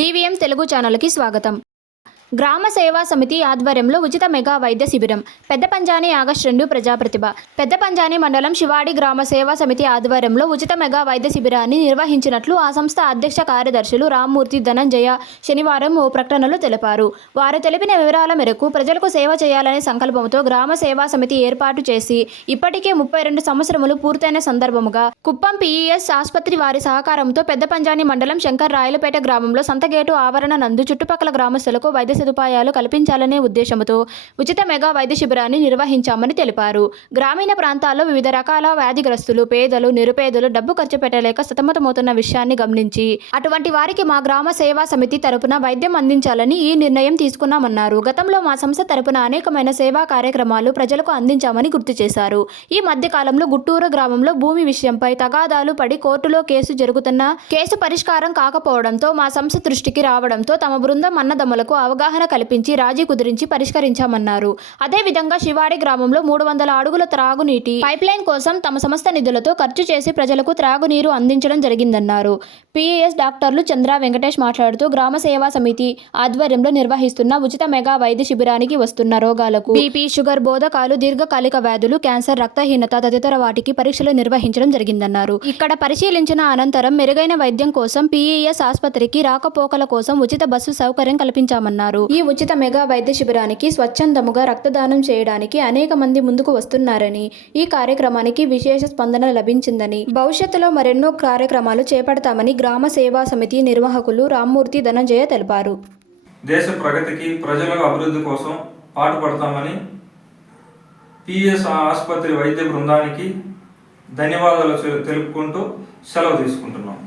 DVM Telugu ఛానల్కి స్వాగతం. గ్రామ సేవా సమితి ఆధ్వర్యంలో ఉచిత మెగా వైద్య శిబిరం. పెద్దపంజాని ఆగస్టు 2 ప్రజాప్రతిభ. పెద్దపంజాని మండలం శివాడి గ్రామ సేవా సమితి ఆధ్వర్యంలో ఉచిత మెగా వైద్య శిబిరాన్ని నిర్వహించినట్లు ఆ సంస్థ అధ్యక్ష కార్యదర్శులు రామ్మూర్తి ధనంజయ శనివారం ఓ ప్రకటనలో తెలిపారు. వారు తెలిపిన వివరాల మేరకు ప్రజలకు సేవ చేయాలనే సంకల్పంతో గ్రామ సేవా సమితి ఏర్పాటు చేసి ఇప్పటికే 32 సంవత్సరములు పూర్తయిన సందర్భముగా కుప్పం PES ఆసుపత్రి వారి సహకారంతో పెద్దపంజాని మండలం శంకర్ రాయలపేట గ్రామంలో సంతగేటు ఆవరణ నందు చుట్టుపక్కల గ్రామస్తులకు వైద్య సదుపాయాలు కల్పించాలనే ఉద్దేశంతో ఉచిత మెగా వైద్య శిబిరాన్ని నిర్వహించామని తెలిపారు. గ్రామీణ ప్రాంతాల్లో వివిధ రకాల వ్యాధిగ్రస్తులు, పేదలు, నిరుపేదలు డబ్బు ఖర్చు పెట్టలేక సతమతమవుతున్న విషయాన్ని గమనించి అటువంటి వారికి మా గ్రామ సేవా సమితి తరపున వైద్యం అందించాలని ఈ నిర్ణయం తీసుకున్నామన్నారు. గతంలో మా సంస్థ తరపున అనేకమైన సేవా కార్యక్రమాలు ప్రజలకు అందించామని గుర్తు చేశారు. ఈ మధ్య కాలంలో గుట్టూరు గ్రామంలో భూమి విషయంపై తగాదాలు పడి కోర్టులో కేసు పరిష్కారం కాకపోవడంతో మా సంస్థ దృష్టికి రావడంతో తమ బృందం అన్నదమ్ములకు అవగాహన కల్పించి రాజీ కుదిరించి పరిష్కరించామన్నారు. అదేవిధంగా శివాడి గ్రామంలో 300 అడుగుల త్రాగునీటి పైప్లైన్ కోసం తమ సంస్థ నిధులతో ఖర్చు చేసి ప్రజలకు త్రాగునీరు అందించడం జరిగిందన్నారు. PES డాక్టర్లు చంద్ర వెంకటేష్ మాట్లాడుతూ గ్రామ సేవా సమితి ఆధ్వర్యంలో నిర్వహిస్తున్న ఉచిత మెగా వైద్య శిబిరానికి వస్తున్న రోగాలకు BP, షుగర్, బోధకాలు, దీర్ఘకాలిక వ్యాధులు, క్యాన్సర్, రక్తహీనత తదితర వాటికి పరీక్షలు నిర్వహించడం జరిగిందన్నారు. ఇక్కడ పరిశీలించిన అనంతరం మెరుగైన వైద్యం కోసం PES ఆసుపత్రికి రాకపోకల కోసం ఉచిత బస్సు సౌకర్యం కల్పించామన్నారు. ఈ ఉచిత మెగా వైద్య శిబిరానికి స్వచ్ఛందముగా రక్తదానం చేయడానికి అనేక మంది ముందుకు వస్తున్నారని, ఈ కార్యక్రమానికి విశేష స్పందన లభించిందని, భవిష్యత్తులో మరెన్నో కార్యక్రమాలు చేపడతామని గ్రామ సేవా సమితి నిర్వాహకులు రామ్మూర్తి ధనంజయ తెలిపారు. దేశ ప్రగతికి, ప్రజల అభివృద్ధి కోసం పాటుపడతామని PES ఆసుపత్రి వైద్య బృందానికి ధన్యవాదాలు తెలుపుకుంటూ సెలవు తీసుకుంటున్నాం.